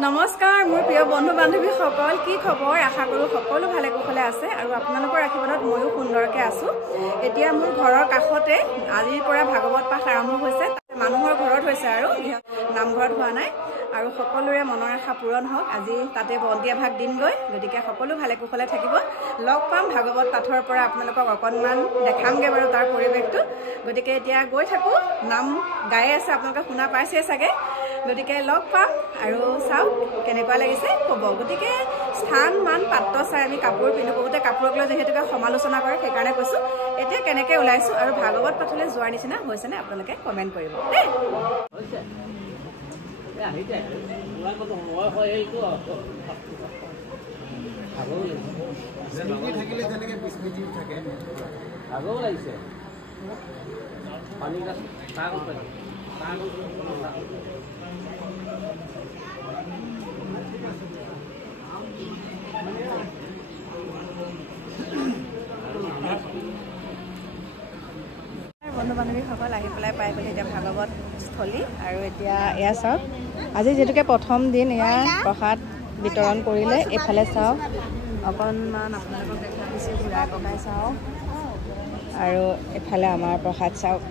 নমস্কাৰ মোৰ প্ৰিয় বন্ধু বান্ধৱী সকল কি খবৰ আশা কৰো সকলো ভালে কুশলে আছে আৰু আপোনালোকৰ আশীৰ্বাদত ময়ো সুন্দৰকে আছো এতিয়া মোৰ ঘৰৰ কাষতে আজিৰ পৰা ভাগৱত পাঠ আৰম্ভ হৈছে মানুহৰ ঘৰত হৈছে আৰু নামঘৰত হোৱা নাই আৰু সকলোৰে মনৰ আশা পূৰণ হওক আজি তাতে বন্দিয়া ভাগ দিন গৈ গতিকে সকলো ভালে কুশলে থাকিব লগ পাম ভাগৱত পাঠৰ পৰা আপোনালোকক অকণমান দেখামগে বাৰু তাৰ পৰিৱেশটো গতিকে এতিয়া গৈ থাকো নাম গাই আছে আপোনালোকে শুনা পাইছে চাগে গতিকে লগ পাম আৰু চাওক কেনেকুৱা লাগিছে ক'ব গতিকে স্থান মান পাত্ৰ চাই আমি কাপোৰ পিন্ধো বহুতে কাপোৰক লৈ যেহেতুকে সমালোচনা কৰে সেইকাৰণে কৈছো এতিয়া কেনেকৈ ওলাইছো আৰু ভাগৱত পাঠলৈ যোৱাৰ নিচিনা হৈছেনে আপোনালোকে কমেণ্ট কৰিব দেই বন্ধু বান্ধৱীসকল আহি পেলাই পাই গ'লে এতিয়া ভাগৱত স্থলী আৰু এতিয়া এয়া চাওক আজি যিহেতুকে প্ৰথম দিন এয়া প্ৰসাদ বিতৰণ কৰিলে এইফালে চাওক অকণমান আপোনালোকক দেখা দিছোঁ ঘূৰাই পকাই চাওক আৰু এইফালে আমাৰ প্ৰসাদ চাওক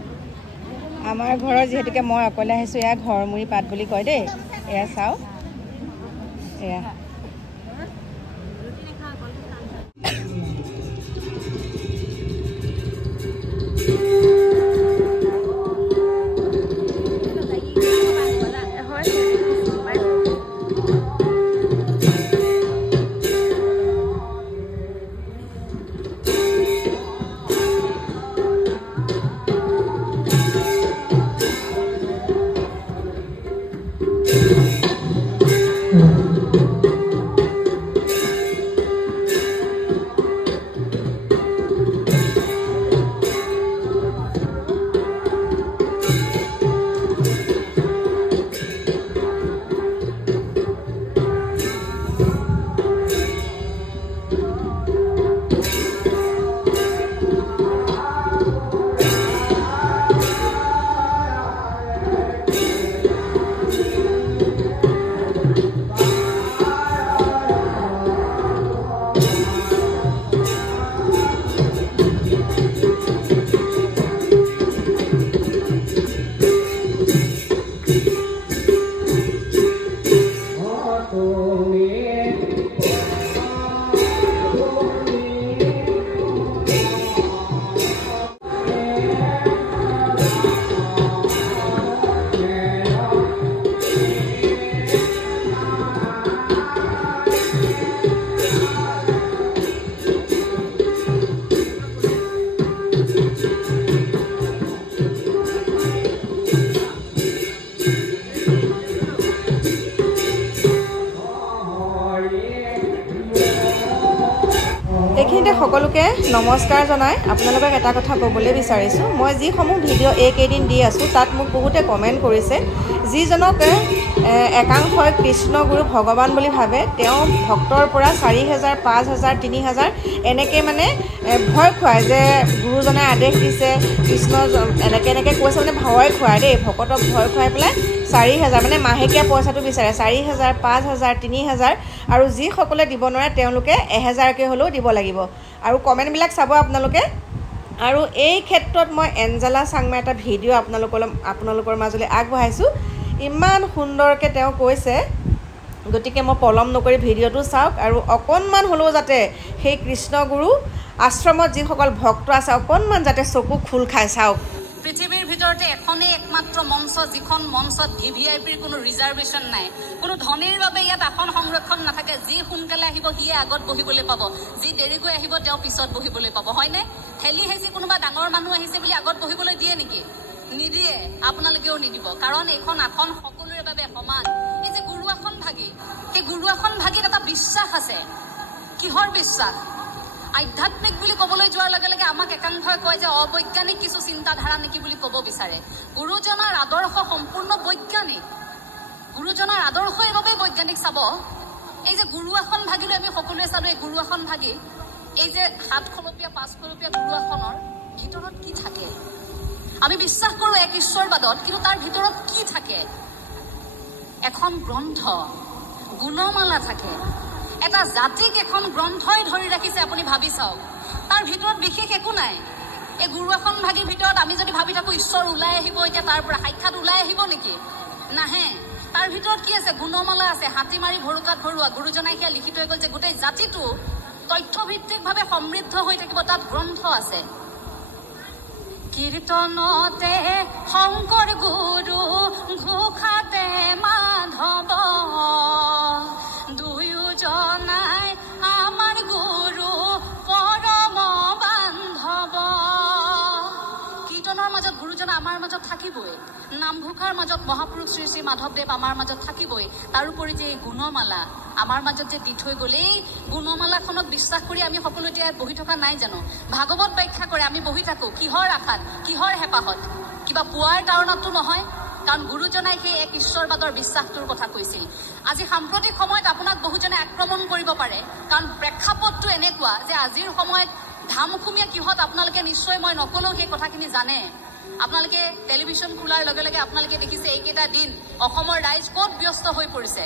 আমাৰ ঘৰৰ যিহেতুকে মই অকলে আহিছোঁ এয়া ঘৰমুৰি পাত বুলি কয় দেই এয়া চাওক এয়া এইখিনিতে সকলোকে নমস্কাৰ জনাই আপোনালোকক এটা কথা ক'বলৈ বিচাৰিছোঁ মই যিসমূহ ভিডিঅ' এইকেইদিন দি আছোঁ তাত মোক বহুতে কমেণ্ট কৰিছে যিজনক একাংশই কৃষ্ণ গুৰু ভগৱান বুলি ভাবে তেওঁ ভক্তৰ পৰা 4,000 5,000 3,000 এনেকৈ মানে ভয় খুৱায় যে গুৰুজনে আদেশ দিছে কৃষ্ণ এনেকৈ কৈছে মানে ভয় খুৱায় দেই ভকতক ভয় খুৱাই পেলাই 4,000 মানে মাহেকীয়া পইচাটো বিচাৰে 4,000 5,000 3,000 আৰু যিসকলে দিব নোৱাৰে তেওঁলোকে 1,000কৈ হ'লেও দিব লাগিব আৰু কমেণ্টবিলাক চাব আপোনালোকে আৰু এই ক্ষেত্ৰত মই এঞ্জেলা চাংমা এটা ভিডিঅ' আপোনালোকৰ মাজলৈ আগবঢ়াইছোঁ ইমান সুন্দৰকৈ তেওঁ কৈছে গতিকে মই পলম নকৰি ভিডিঅ'টো চাওক আৰু অকণমান হ'লেও যাতে সেই কৃষ্ণগুৰু আশ্ৰমত যিসকল ভক্ত আছে অকণমান যাতে চকু খোল খাই চাওক পৃথিৱীৰ ভিতৰতে এখনেই একমাত্ৰ মঞ্চ যিখন মঞ্চত VVIPৰ কোনো ৰিজাৰ্ভেশ্যন নাই কোনো ধনীৰ বাবে ইয়াত আসন সংৰক্ষণ নাথাকে যি সোনকালে আহিব সিয়ে আগত বহিবলৈ পাব যি দেৰিকৈ আহিব তেওঁ পিছত বহিবলৈ পাব হয়নে ঠেলি হেঁচি কোনোবা ডাঙৰ মানুহ আহিছে বুলি আগত বহিবলৈ দিয়ে নেকি নিদিয়ে আপোনালোকেও নিদিব কাৰণ এইখন আসন সকলোৰে বাবে সমান এই যে গুৰু আসন ভাগি সেই গুৰু আসন ভাগিত এটা বিশ্বাস আছে কিহৰ বিশ্বাস আধ্যাত্মিক বুলি ক'বলৈ যোৱাৰ লগে লগে আমাক একাংশই কয় যে অবৈজ্ঞানিক কিছু চিন্তাধাৰা নেকি বুলি ক'ব বিচাৰে গুৰুজনাৰ আদৰ্শ সম্পূৰ্ণ বৈজ্ঞানিক গুৰুজনাৰ আদৰ্শ এইবাবে বৈজ্ঞানিক চাব এই যে গুৰু আসন ভাগিলৈ আমি সকলোৱে চালো এই গুৰু আসন ভাগি এই যে 700 500 গুৰু আসনৰ ভিতৰত কি থাকে আমি বিশ্বাস কৰো এক ঈশ্বৰবাদত কিন্তু তাৰ ভিতৰত কি থাকে এখন গ্ৰন্থ গুণমালা থাকে। এটা জাতিক এখন গ্ৰন্থই ধৰি ৰাখিছে, আপুনি ভাবি চাওক। তাৰ ভিতৰত বিশেষ একো নাই। এই গুৰু এখন ভাগিৰ ভিতৰত আমি যদি ভাবি থাকোঁ ঈশ্বৰ ওলাই আহিব, এতিয়া তাৰ পৰা সাক্ষাৎ ওলাই আহিব নেকি? নাহে। তাৰ ভিতৰত কি আছে? গুণমালা আছে, হাতী মাৰি ভৰুকাত ভৰোৱা। গুৰুজনাই সেয়া লিখি থৈ গ'ল যে গোটেই জাতিটো তথ্যভিত্তিকভাৱে সমৃদ্ধ হৈ থাকিব, তাত গ্ৰন্থ আছে। কীৰ্তনতে শংকৰ গুৰু, ঘোষাতে মাধৱ, দুয়োজনাই আমাৰ গুৰু পৰম বান্ধৱ। কীৰ্তনৰ মাজত গুৰুজন আমাৰ মাজত থাকিবই, নামঘোষাৰ মাজত মহাপুৰুষ শ্ৰী শ্ৰী মাধৱদেৱ আমাৰ মাজত থাকিবই। তাৰোপৰি যে এই গুণমালা আমাৰ মাজত যে দি থৈ গ'ল, এই গুণমালাখনক বিশ্বাস কৰি আমি সকলো এতিয়া বহি থকা নাই জানো? ভাগৱত ব্যাখ্যা কৰে আমি বহি থাকোঁ। কিহৰ আশাত, কিহৰ হেঁপাহত? কিবা পোৱাৰ কাৰণততো নহয়, কাৰণ গুৰুজনাই সেই এক ঈশ্বৰবাদৰ বিশ্বাসটোৰ কথা কৈছিল। আজি সাম্প্ৰতিক সময়ত আপোনাক বহুজনে আক্ৰমণ কৰিব পাৰে, কাৰণ প্ৰেক্ষাপটটো এনেকুৱা যে আজিৰ সময়ত ধামখুমীয়া কিহত আপোনালোকে নিশ্চয় মই নকলেও সেই কথাখিনি জানে। আপোনালোকে টেলিভিশ্যন খোলাৰ লগে লগে আপোনালোকে দেখিছে এইকেইটা দিন অসমৰ ৰাইজ ক'ত ব্যস্ত হৈ পৰিছে।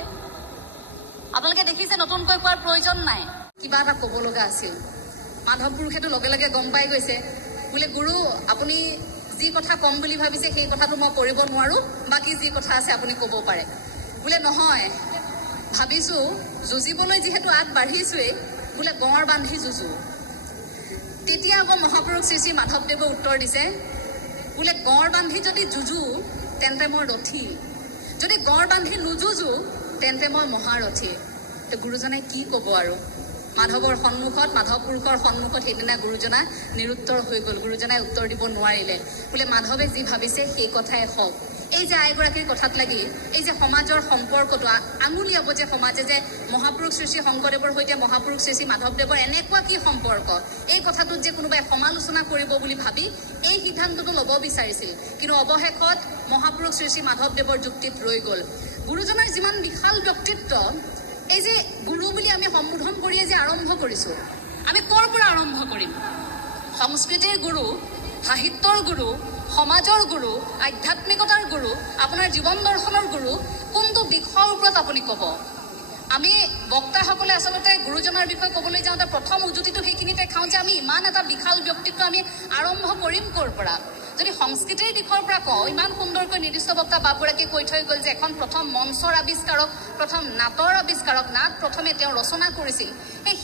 আপোনালোকে দেখিছে, নতুনকৈ কোৱাৰ প্ৰয়োজন নাই। কিবা এটা ক'ব লগা আছিল, মাধৱ পুৰুষেতো লগে লগে গম পাই গৈছে, বোলে গুৰু আপুনি যি কথা ক'ম বুলি ভাবিছে সেই কথাটো মই কৰিব নোৱাৰোঁ, বাকী যি কথা আছে আপুনি ক'ব পাৰে। বোলে নহয়, ভাবিছোঁ যুঁজিবলৈ যিহেতু আগবাঢ়িছোৱেই, বোলে গঁড় বান্ধি যুঁজো। তেতিয়া আকৌ মহাপুৰুষ শ্ৰী শ্ৰী মাধৱদেৱে উত্তৰ দিছে, বোলে গঁড় বান্ধি যদি যুঁজো তেন্তে মই ৰথী, যদি গঁড় বান্ধি নুযুঁজো তেন্তে মই মহাৰথী। গুৰুজনাই কি ক'ব আৰু? মাধৱৰ সন্মুখত, মাধৱ পুৰুষৰ সন্মুখত সেইদিনা গুৰুজনা নিৰুত্তৰ হৈ গ'ল। গুৰুজনাই উত্তৰ দিব নোৱাৰিলে। বোলে মাধৱে যি ভাবিছে সেই কথাই হওক। এই যে আইগৰাকীৰ কথাত লাগি এই যে সমাজৰ সম্পৰ্কটো আঙুলিয়াব, যে সমাজে যে মহাপুৰুষ শ্ৰী শ্ৰী শংকৰদেৱৰ সৈতে মহাপুৰুষ শ্ৰী শ্ৰী মাধৱদেৱৰ এনেকুৱা কি সম্পৰ্ক, এই কথাটোত যে কোনোবাই সমালোচনা কৰিব বুলি ভাবি এই সিদ্ধান্তটো ল'ব বিচাৰিছিল, কিন্তু অৱশেষত মহাপুৰুষ শ্ৰী শ্ৰী মাধৱদেৱৰ যুক্তিত ৰৈ গ'ল। গুৰুজনাৰ যিমান বিশাল ব্যক্তিত্ব, এই যে গুৰু বুলি আমি সম্বোধন কৰিয়ে যে আৰম্ভ কৰিছোঁ, আমি ক'ৰ পৰা আৰম্ভ কৰিম? সংস্কৃতিৰ গুৰু, সাহিত্যৰ গুৰু, সমাজৰ গুৰু, আধ্যাত্মিকতাৰ গুৰু, আপোনাৰ জীৱন দৰ্শনৰ গুৰু, কোনটো দিশৰ ওপৰত আপুনি ক'ব? আমি বক্তাসকলে আচলতে গুৰুজনাৰ বিষয়ে ক'বলৈ যাওঁতে প্ৰথম উজুতিটো সেইখিনিতে খাওঁ যে আমি ইমান এটা বিশাল ব্যক্তিত্ব আমি আৰম্ভ কৰিম ক'ৰ পৰা? যদি সংস্কৃতিৰ দিশৰ পৰা কওঁ, ইমান সুন্দৰকৈ নিৰ্দিষ্ট বক্তা বাবুৰাকীয়ে কৈ থৈ গ'ল যে এখন প্ৰথম মঞ্চৰ আৱিষ্কাৰক, প্ৰথম নাটৰ আৱিষ্কাৰক, নাট প্ৰথমে তেওঁ ৰচনা কৰিছিল।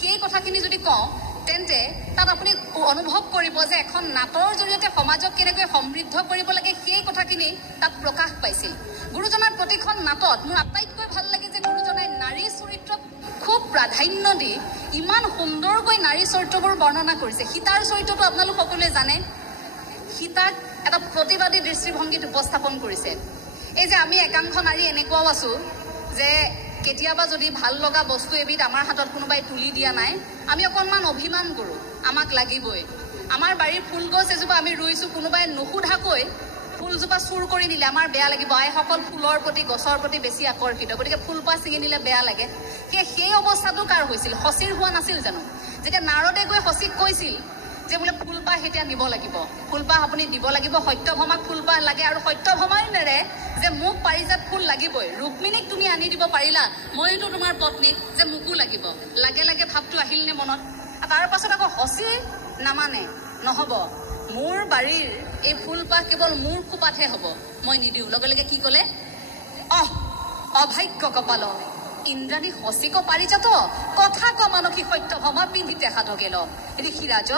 সেই কথাখিনি যদি কওঁ তেন্তে তাত আপুনি অনুভৱ কৰিব যে এখন নাটৰ জৰিয়তে সমাজক কেনেকৈ সমৃদ্ধ কৰিব লাগে সেই কথাখিনি তাত প্ৰকাশ পাইছিল। গুৰুজনাৰ প্ৰতিখন নাটত মোৰ আটাইতকৈ ভাল লাগে যে গুৰুজনাই নাৰী চৰিত্ৰক খুব প্ৰাধান্য দি ইমান সুন্দৰকৈ নাৰী চৰিত্ৰবোৰ বৰ্ণনা কৰিছে। সীতাৰ চৰিত্ৰটো আপোনালোক সকলোৱে জানে। সীতাক এটা প্ৰতিবাদী দৃষ্টিভংগীত উপস্থাপন কৰিছে। এই যে আমি একাংশ নাৰী এনেকুৱাও আছোঁ যে কেতিয়াবা যদি ভাল লগা বস্তু এবিধ আমাৰ হাতত কোনোবাই তুলি দিয়া নাই, আমি অকণমান অভিমান কৰোঁ, আমাক লাগিবই। আমাৰ বাৰীৰ ফুল গছ এজোপা আমি ৰুইছোঁ, কোনোবাই নুসুধাকৈ ফুলজোপা চুৰ কৰি নিলে আমাৰ বেয়া লাগিব। আইসকল ফুলৰ প্ৰতি, গছৰ প্ৰতি বেছি আকৰ্ষিত, গতিকে ফুলপাহ ছিঙি নিলে বেয়া লাগে। সেই অৱস্থাটো কাৰ হৈছিল? সচীৰ হোৱা নাছিল জানো? যেতিয়া নাৰদে গৈ সচীক কৈছিল যে বোলে ফুলপাহ এতিয়া নিব লাগিব, ফুলপাহ আপুনি দিব লাগিব, সত্যভামাক ফুলপাহ লাগে, আৰু সত্যভামাই নেৰে যে মোক পাৰিজাত ফুল লাগিবই, ৰুক্মিণীক তুমি আনি দিব পাৰিলা, ময়োতো তোমাৰ পত্নীক, যে মোকো লাগিব। লাগে লাগে ভাৱটো আহিল নে মনত? তাৰ পাছত আকৌ সচী নামানে, নহ'ব, মোৰ বাৰীৰ এই ফুলপাহ কেৱল মোৰ খোপাতহে হ'ব, মই নিদিওঁ। লগে লগে কি ক'লে? অভাগ্য কপাল, ইন্দ্ৰাণী সচিক পাৰিজাত, কথা ক মানসী সত্যভামা পিন্ধিতে সাধ গেল, ঋষিৰাজ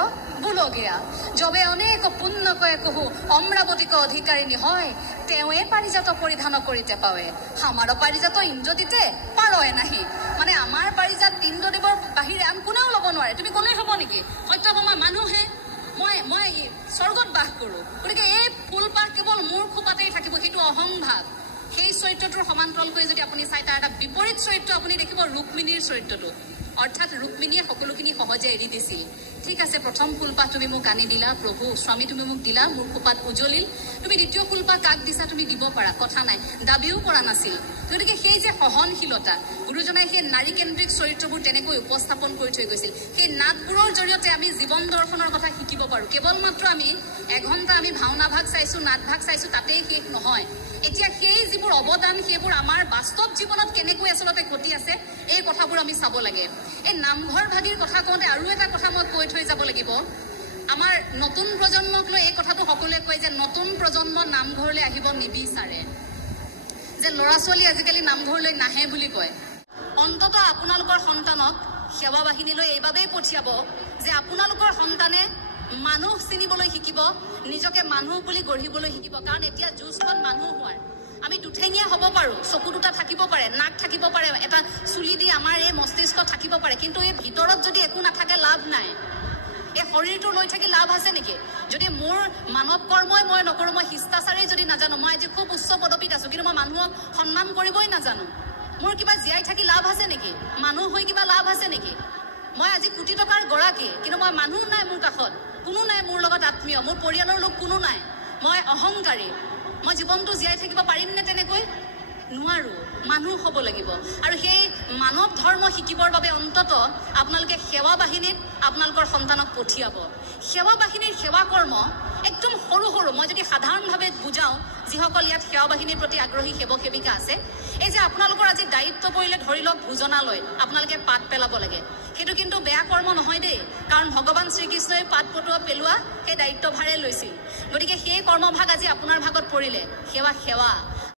বুলগেয়া যবে অনেক পুণ্য কয়ে কহু অমৰাৱতীক অধিকাৰিণী হয়, তেওঁৱে পাৰিজাত পৰিধান কৰিতে পাৱে, আমাৰ পাৰিজাত ইন্দ্ৰদিতে পাৰয়ে নাহি। মানে আমাৰ পাৰিজাত ইন্দ্ৰদেৱৰ বাহিৰে আন কোনেও ল'ব নোৱাৰে। তুমি ক'লেই হ'ব নেকি? সত্যভামা মানুহে, মই স্বৰ্গত বাস কৰোঁ, গতিকে এই ফুলপাহ কেৱল মোৰ খোপাতেই থাকিব, সেইটো অহংভাৱ। সেই চৰিত্ৰটোৰ সমান্তৰালকৈ যদি আপুনি চাই, তাৰ এটা বিপৰীত চৰিত্ৰ আপুনি দেখিব ৰুক্মিণীৰ চৰিত্ৰটো। অৰ্থাৎ ৰুক্মিণীয়ে সকলোখিনি সহজে এৰি দিছিল। ঠিক আছে, প্ৰথম ফুলপাহ তুমি মোক আনি দিলা প্ৰভু স্বামী, তুমি মোক দিলা, মোৰ খোপাত উজলিল। তুমি দ্বিতীয় ফুলপাহ কাক দিছা তুমি দিব পাৰা, কথা নাই, দাবীও কৰা নাছিল। গতিকে সেই যে সহনশীলতা, গুৰুজনাই সেই নাৰী কেন্দ্ৰিক চৰিত্ৰবোৰ তেনেকৈ উপস্থাপন কৰি থৈ গৈছিল। সেই নাটবোৰৰ জৰিয়তে আমি জীৱন দৰ্শনৰ কথা শিকিব পাৰোঁ। কেৱল মাত্ৰ আমি এঘণ্টা আমি ভাওনা ভাগ চাইছোঁ, নাট ভাগ চাইছোঁ, তাতেই শেষ নহয়। এতিয়া সেই যিবোৰ অৱদান, সেইবোৰ আমাৰ বাস্তৱ জীৱনত কেনেকৈ আচলতে ঘটি আছে, এই কথাবোৰ আমি চাব লাগে। এই নামঘৰ ভাগিৰ কথা কওঁতে আৰু এটা কথা মই কৈ থৈ যাব লাগিব। আমাৰ নতুন প্ৰজন্মক লৈ এই কথাটো সকলোৱে কয় যে নতুন প্ৰজন্ম নামঘৰলৈ আহিব নিবিচাৰে, যে ল'ৰা ছোৱালী আজিকালি নামঘৰলৈ নাহে বুলি কয়। অন্ততঃ আপোনালোকৰ সন্তানক সেৱা বাহিনীলৈ এইবাবেই পঠিয়াব যে আপোনালোকৰ সন্তানে মানুহ চিনিবলৈ শিকিব, নিজকে মানুহ বুলি গঢ়িবলৈ শিকিব। কাৰণ এতিয়া যুঁজখন মানুহ হোৱাৰ। আমি দুঠেঙীয়া হ'ব পাৰোঁ, চকু দুটা থাকিব পাৰে, নাক থাকিব পাৰে, এটা চুলি দি আমাৰ এই মস্তিষ্ক থাকিব পাৰে, কিন্তু এই ভিতৰত যদি একো নাথাকে লাভ নাই। এই শৰীৰটো লৈ থাকি লাভ আছে নেকি? যদি মোৰ মানৱ কৰ্মই মই নকৰোঁ, মই শিষ্টাচাৰেই যদি নাজানো, মই আজি খুব উচ্চ পদবীত আছোঁ কিন্তু মই মানুহক সন্মান কৰিবই নাজানো, মোৰ কিবা জীয়াই থাকি লাভ আছে নেকি? মানুহ হৈ কিবা লাভ আছে নেকি? মই আজি কোটি টকাৰ গৰাকী কিন্তু মই মানুহ নাই, মোৰ কাষত কোনো নাই, মোৰ লগত আত্মীয়, মোৰ পৰিয়ালৰ লোক কোনো নাই, মই অহংকাৰী। মই জীৱনটো জীয়াই থাকিব পাৰিমনে তেনেকৈ? নোৱাৰোঁ। মানুহ হ'ব লাগিব। আৰু সেই মানৱ ধৰ্ম শিকিবৰ বাবে অন্ততঃ আপোনালোকে সেৱা বাহিনীত আপোনালোকৰ সন্তানক পঠিয়াব। সেৱা বাহিনীৰ সেৱা কৰ্ম একদম সৰু সৰু, মই যদি সাধাৰণভাৱে বুজাওঁ, যিসকল ইয়াত সেৱা বাহিনীৰ প্ৰতি আগ্ৰহী সেৱক সেৱিকা আছে, এই যে আপোনালোকৰ আজি দায়িত্ব পৰিলে ধৰি লওক ভোজনালয়ত আপোনালোকে পাত পেলাব লাগে, সেইটো কিন্তু বেয়া কৰ্ম নহয় দেই। কাৰণ ভগৱান শ্ৰীকৃষ্ণই পাত পটোৱা পেলোৱা সেই দায়িত্বভাৰে লৈছিল। গতিকে সেই কৰ্মভাগ আজি আপোনাৰ ভাগত পৰিলে, সেৱা